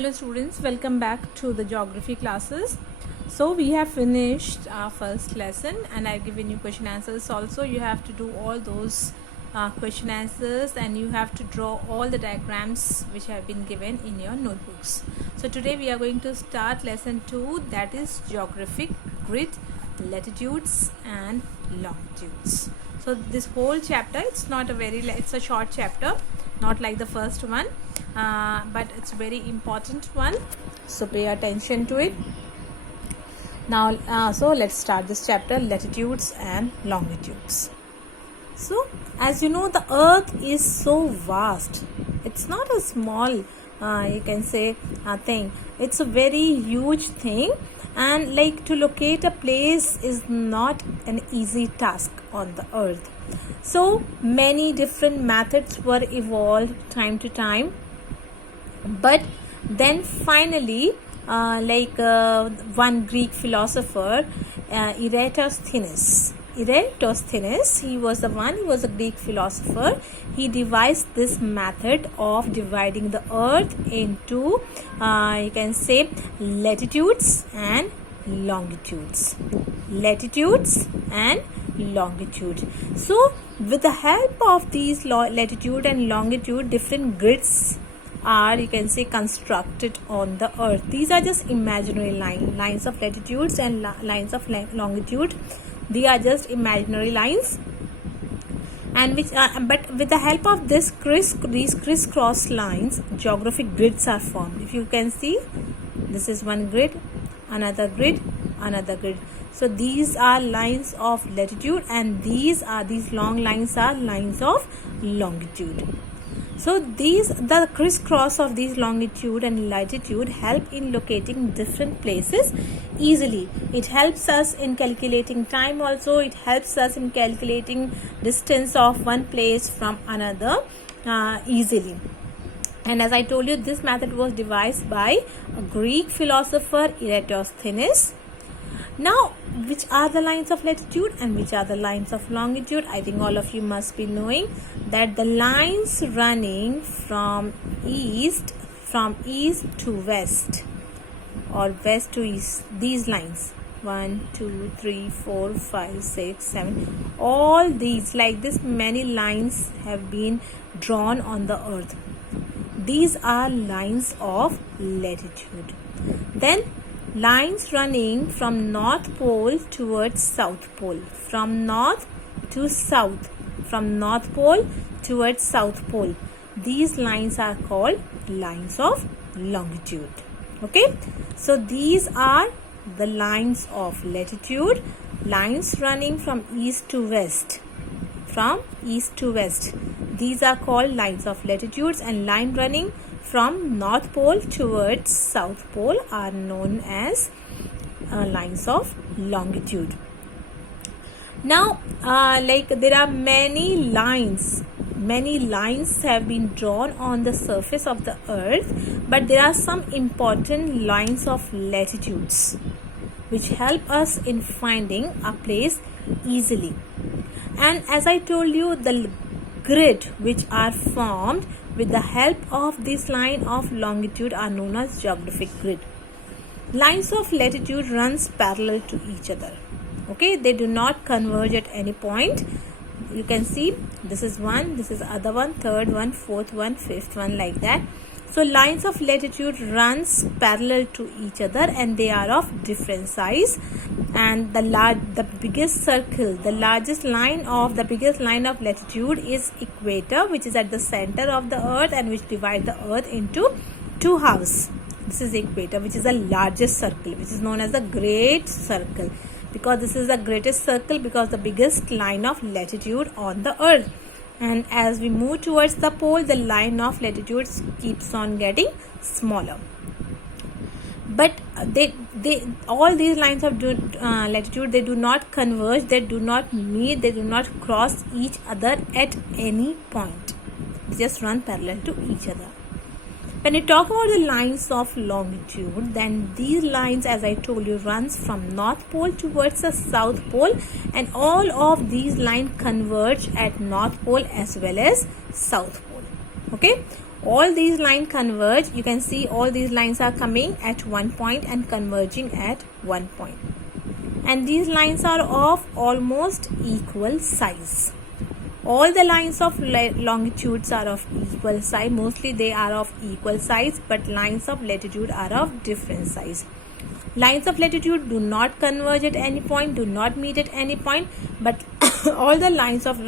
Hello students, welcome back to the geography classes. So we have finished our first lesson and I've given you question answers. Also you have to do all those question answers and you have to draw all the diagrams which have been given in your notebooks. So today we are going to start lesson 2, that is geographic grid, latitudes and longitudes. So this whole chapter, it's a short chapter, not like the first one, but it's a very important one, so pay attention to it. Now so let's start this chapter, latitudes and longitudes. So as you know, the earth is so vast. It's not a small you can say thing. It's a very huge thing, and like to locate a place is not an easy task on the earth. So many different methods were evolved time to time, but then finally one Greek philosopher, Eratosthenes, he was a Greek philosopher. He devised this method of dividing the earth into you can say latitudes and longitudes. So with the help of these latitude and longitude, different grids are, you can say, constructed on the earth. These are just imaginary lines of latitudes and lines of longitude. They are just imaginary lines, and which but with the help of these crisscross lines, geographic grids are formed. If you can see, this is one grid, another grid. So these are lines of latitude, and these long lines are lines of longitude. So the crisscross of these longitude and latitude help in locating different places easily. It helps us in calculating time also. It helps us in calculating distance of one place from another easily. And as I told you, this method was devised by a Greek philosopher, Eratosthenes. Now, which are the lines of latitude and which are the lines of longitude? I think all of you must be knowing that the lines running from east to west or west to east, these lines 1, 2, 3, 4, 5, 6, 7, all these, like this, many lines have been drawn on the earth. These are lines of latitude. Then lines running from North Pole towards South Pole, from North to South, from North Pole towards South Pole. These lines are called lines of longitude. Okay, so these are the lines of latitude, lines running from east to west, these are called lines of latitudes, and line running from North Pole towards South Pole are known as lines of longitude. Now there are many lines have been drawn on the surface of the earth, but there are some important lines of latitudes which help us in finding a place easily. And as I told you, the grid which are formed with the help of this line of longitude are known as geographic grid. Lines of latitude runs parallel to each other. Okay, they do not converge at any point. You can see this is one, this is other one, third one, fourth one, fifth one, like that. So lines of latitude runs parallel to each other, and they are of different size. And the biggest line of latitude is equator, which is at the center of the earth and which divides the earth into two halves. This is equator, which is the largest circle, which is known as the great circle, because this is the greatest circle, because the biggest line of latitude on the earth. And as we move towards the pole, the line of latitude keeps on getting smaller. But all these lines of latitude, they do not converge, they do not meet, they do not cross each other at any point. They just run parallel to each other. When you talk about the lines of longitude, then these lines, as I told you, runs from North Pole towards the South Pole, and all of these lines converge at North Pole as well as South Pole. Okay, all these lines converge. You can see all these lines are coming at one point and converging at one point. And these lines are of almost equal size. All the lines of longitudes are of equal size. Mostly they are of equal size, but lines of latitude are of different size. Lines of latitude do not converge at any point, do not meet at any point, but all the lines of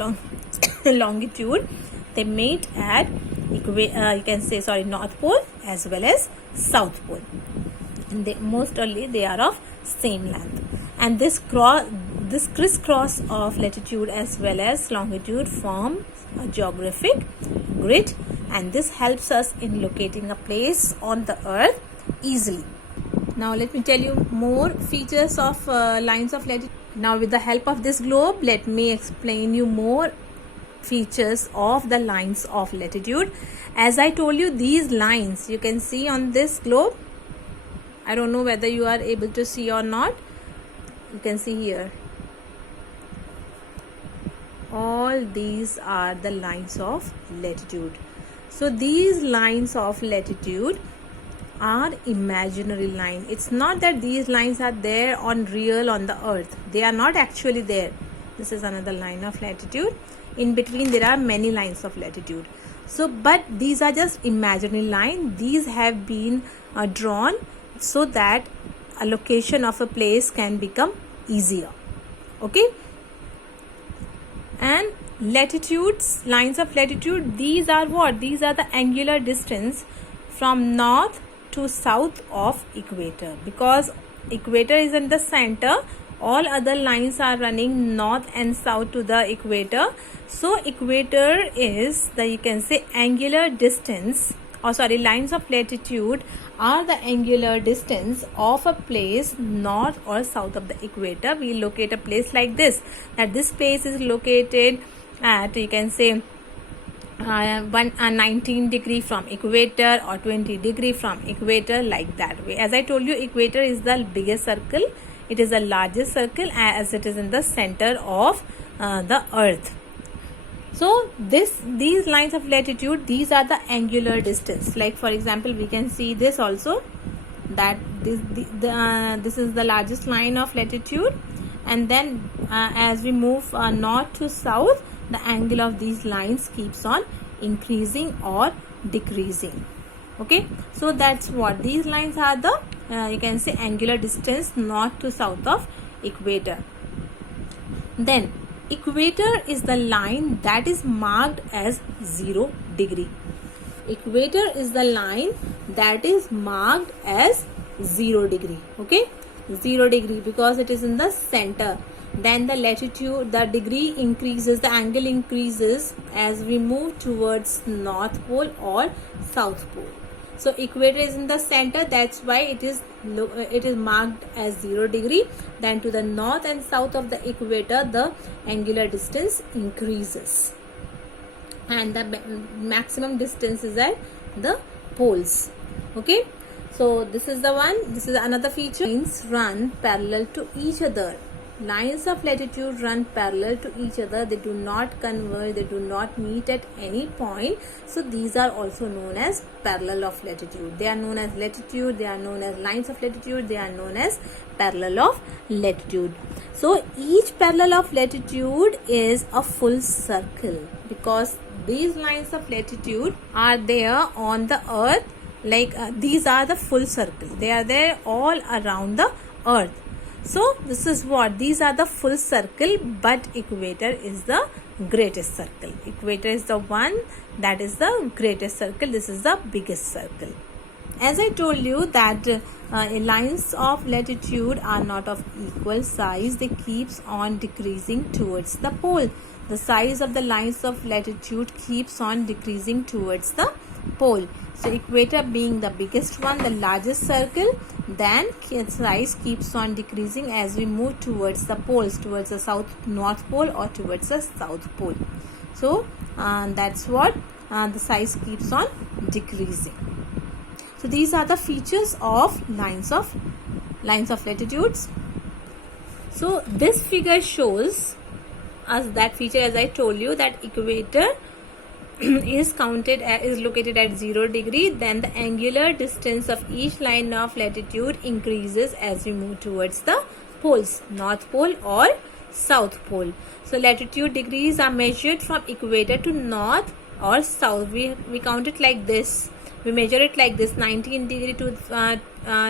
longitude, they meet at North Pole as well as South Pole. And they are of same length. And this crisscross of latitude as well as longitude form a geographic grid, and this helps us in locating a place on the earth easily. Now let me tell you more features of lines of latitude. Now with the help of this globe, let me explain you more features of the lines of latitude. As I told you, these lines you can see on this globe. I don't know whether you are able to see or not. You can see here. All these are the lines of latitude. So these lines of latitude are imaginary line. It's not that these lines are there on the earth. They are not actually there. This is another line of latitude. In between there are many lines of latitude. So but these are just imaginary line. These have been drawn so that a location of a place can become easier. Okay. And latitudes, lines of latitude, these are what? These are the angular distance from north to south of equator. Because equator is in the center, all other lines are running north and south to the equator. So equator is the angular distance, lines of latitude are the angular distance of a place north or south of the equator. We locate a place like this, that this place is located at 19 degree from equator or 20 degree from equator, like that way. As I told you, equator is the biggest circle. It is the largest circle as it is in the center of the earth. So these lines of latitude, these are the angular distance. Like for example, we can see this also, that this is the largest line of latitude, and then as we move north to south, the angle of these lines keeps on increasing or decreasing. Okay, so that's what these lines are, the angular distance north to south of equator. Then equator is the line that is marked as 0 degree. Equator is the line that is marked as 0 degree. Okay, 0 degree because it is in the center. Then the latitude, the degree increases, the angle increases as we move towards North Pole or South Pole. So equator is in the center, that's why it is marked as 0 degree. Then to the north and south of the equator, the angular distance increases, and the maximum distance is at the poles. Okay, so this is the one. This is another feature. Lines run parallel to each other. Lines of latitude run parallel to each other. They do not converge, they do not meet at any point. So these are also known as parallel of latitude. They are known as latitude, they are known as lines of latitude, they are known as parallel of latitude. So each parallel of latitude is a full circle, because these lines of latitude are there on the earth, these are the full circle. They are there all around the earth. So this is what, these are the full circle, but equator is the greatest circle. Equator is the one that is the greatest circle. This is the biggest circle. As I told you that lines of latitude are not of equal size. They keeps on decreasing towards the pole. The size of the lines of latitude keeps on decreasing towards the pole. So equator being the biggest one, the largest circle, then size keeps on decreasing as we move towards the poles, towards the north pole or towards the south pole. So that's what the size keeps on decreasing. So these are the features of lines of latitudes. So this figure shows us that feature, as I told you, that equator is located at 0 degree, then the angular distance of each line of latitude increases as we move towards the poles, North Pole or South Pole. So latitude degrees are measured from equator to north or south. We count it like this. We measure it like this: 19 degree to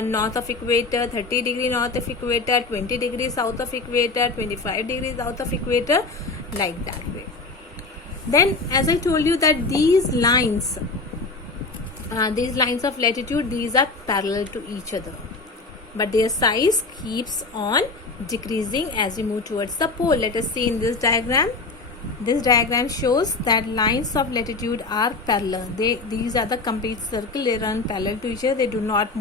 north of equator, 30 degree north of equator, 20 degrees south of equator, 25 degrees south of equator, like that way. Then, as I told you that these lines of latitude, these are parallel to each other, but their size keeps on decreasing as we move towards the pole. Let us see in this diagram. This diagram shows that lines of latitude are parallel. These are the complete circle. They run parallel to each other. They do not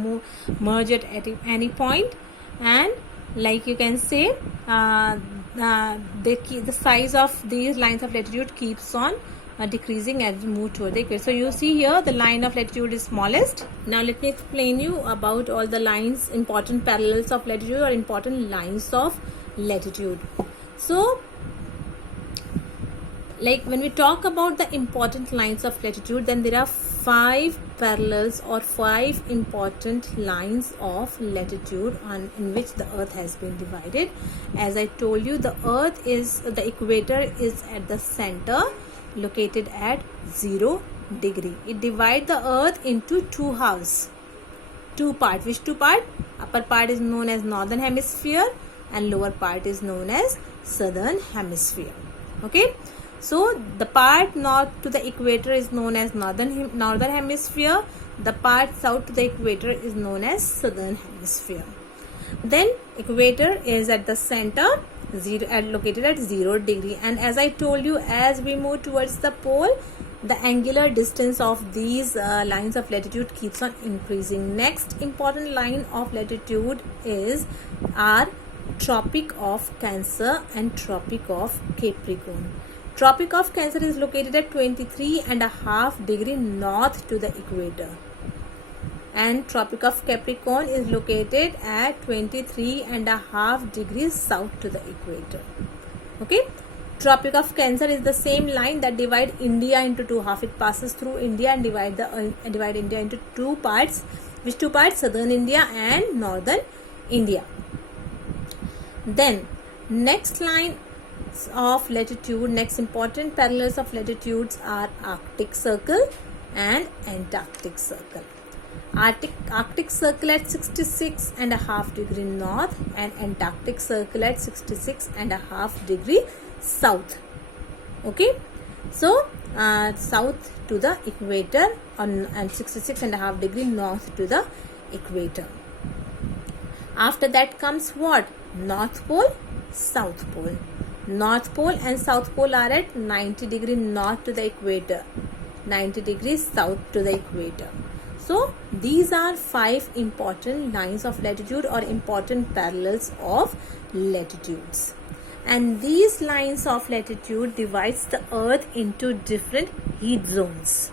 merge at any point. And like you can say, the size of these lines of latitude keeps on decreasing as we move toward the equator. So you see here the line of latitude is smallest. Now let me explain you about all the lines, important parallels of latitude or important lines of latitude. So like when we talk about the important lines of latitude, then there are 5 parallels or 5 important lines of latitude in which the earth has been divided. As I told you, the equator is at the center, located at 0 degree. It divides the earth into 2 halves, 2 parts. Which 2 parts? Upper part is known as northern hemisphere and lower part is known as southern hemisphere. Okay. So the part north to the equator is known as northern hemisphere. The part south to the equator is known as southern hemisphere. Then equator is at the center, located at 0 degree. And as I told you, as we move towards the pole, the angular distance of these lines of latitude keeps on increasing. Next important line of latitude are Tropic of Cancer and Tropic of Capricorn. Tropic of Cancer is located at 23.5 degree north to the equator, and Tropic of Capricorn is located at 23.5 degrees south to the equator. Okay, Tropic of Cancer is the same line that divides India into 2 halves. It passes through India and divide India into 2 parts. Which 2 parts? Southern India and northern India. Then next line of latitude, next important parallels of latitudes are Arctic Circle and Antarctic Circle. Arctic Circle at 66.5 degree north and Antarctic Circle at 66.5 degree south. Okay, so south to the equator and 66.5 degree north to the equator. After that comes what? North Pole, South Pole. North Pole and South Pole are at 90 degree north to the equator, 90 degrees south to the equator. So these are 5 important lines of latitude or important parallels of latitudes. And these lines of latitude divides the earth into different heat zones.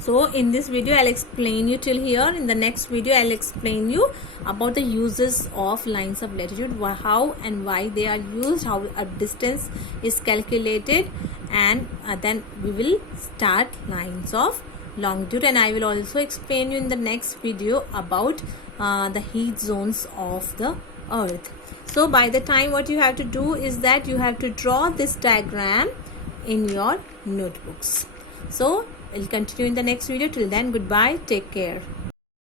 So in this video I'll explain you till here. In the next video I'll explain you about the uses of lines of latitude, how and why they are used, how a distance is calculated, and then we will start lines of longitude. And I will also explain you in the next video about the heat zones of the earth. So by the time what you have to do is that you have to draw this diagram in your notebooks. So we'll continue in the next video. Till then, goodbye. Take care.